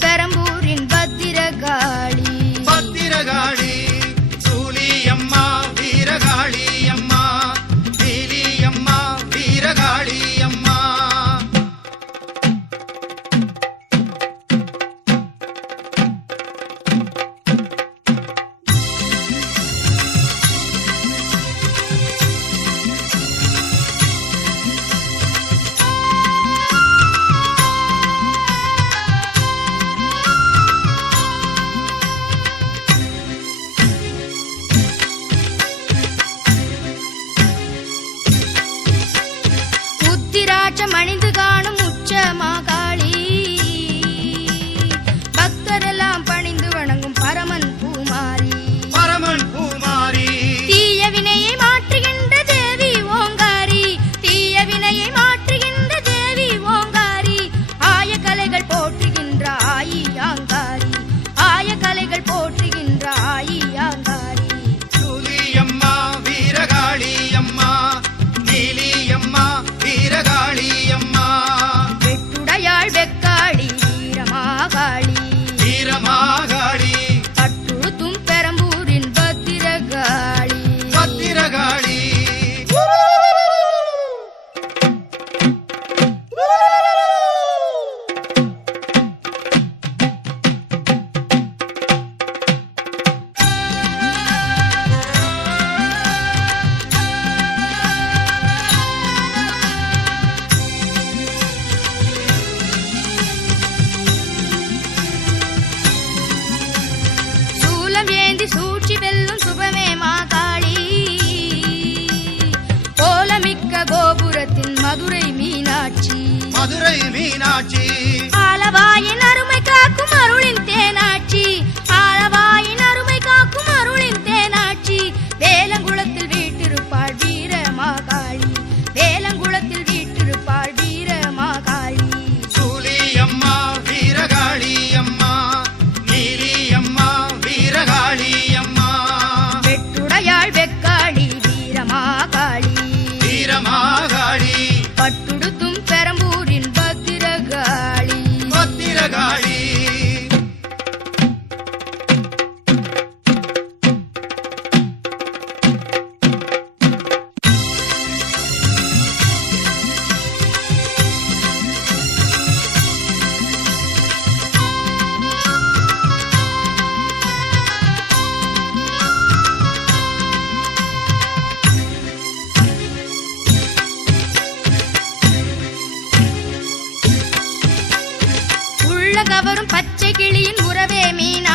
pero saudade எவரும் பச்சை கிளியின் உறவே மீனா.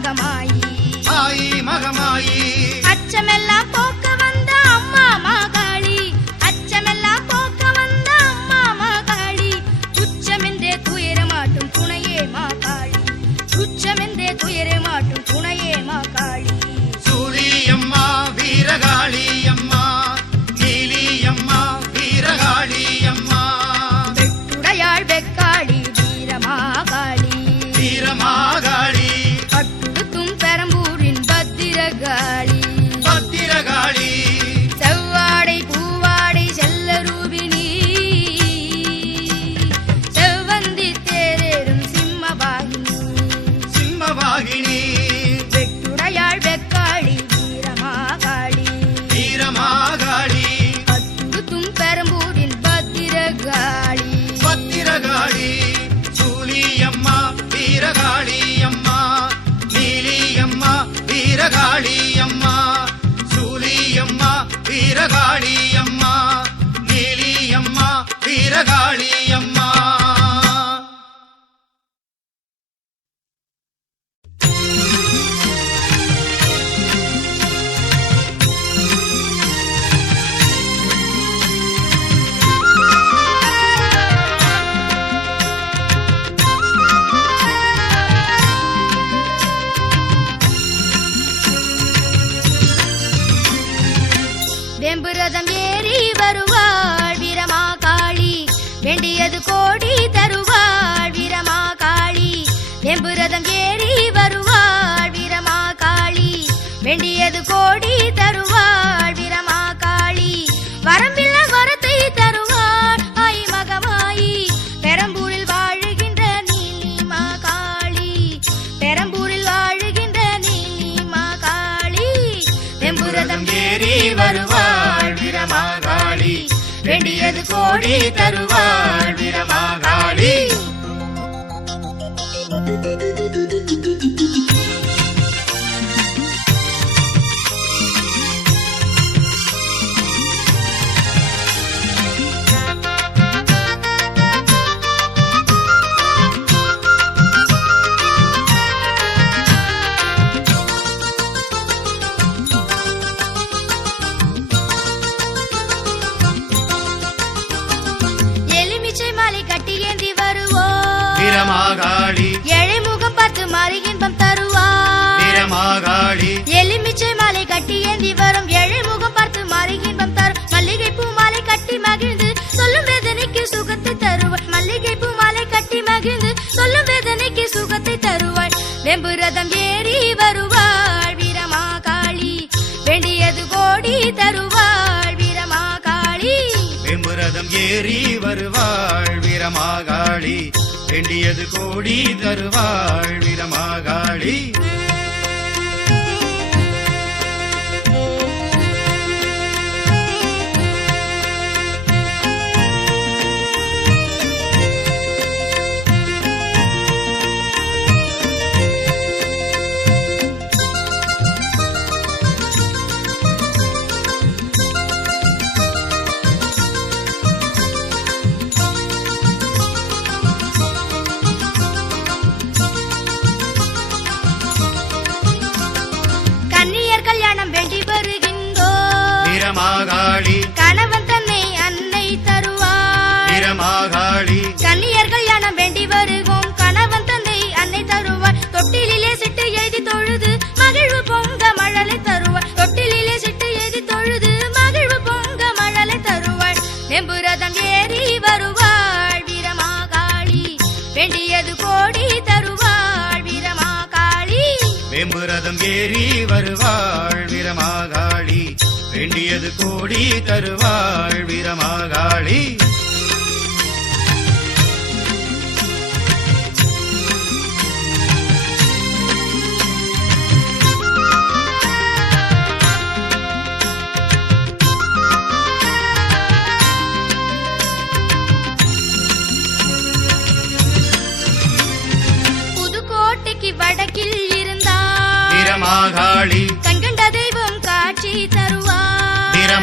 മകമായി. മകമായി. അച്ഛമെല്ലാം പോ வீரகாளி அம்மா நீலி அம்மா வீரகாளி அம்மா வேண்டியது கோடி தருவாள் வீரமா காளி. வெம்புரதம் ஏறி வருவாள் வீரமா காளி. வேண்டியது கோடி தருவாள் வேண்டியது கோடி தருவாள் வீரமாகாளி மாலை கட்டி ஏந்தி வருவோம். வீரமாகாளி. எழைமுகம் பார்த்து மாறுகின்பம் தருவார். வீரமாகாளி. எலுமிச்சை மாலை கட்டி ஏந்தி வரும். எழைமுகம் பார்த்து மாறுகின்பம் தரும் மல்லிகை பூ மாலை கட்டி மகிழ்ந்து சொல்லும் வேதனைக்கு சுகத்தை தருவாள் மல்லிகை பூ மாலை கட்டி மகிழ்ந்து சொல்லும் வேதனைக்கு சுகத்தை தருவாள் வெம்புரதம் ஏறி வருவாள் வீரமா காளி வேண்டியது கோடி தருவாள் வீரமா காளி வெம்புரதம் ஏறி வருவாள். வீரமாகாளி வேண்டியது கோடி தருவாள் வீரமாகாளி. ஏறி வருவாள் வீரமாகாளி. வேண்டியது கோடி தருவாள் வீரமாகாளி.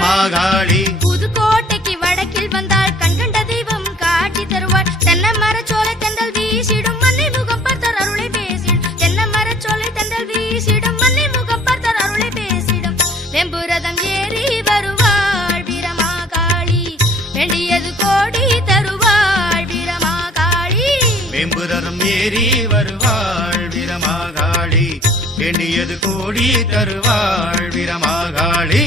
வீரமாகாளி புதுக்கோட்டைக்கு வடக்கில் வந்தால் கண்கண்ட தெய்வம் காட்சி தருவார். தென்னை மரச்சோலை தென்றல் வீசிடும் மண்ணை முகம் பார்த்தார் அருளை பேசிடும். தென்னை மரச்சோலை தென்றல் வீசிடும் மண்ணை முகம் பார்த்தார் அருளை பேசிடும். வெம்புரதம் ஏறி வருவாள் வீரமாகாளி. வேண்டியது கோடி தருவாள் வீரமாகாளி. வெம்புரதம் ஏறி வருவாள் வீரமாகாளி. வேண்டியது கோடி தருவாள் வீரமாகாளி.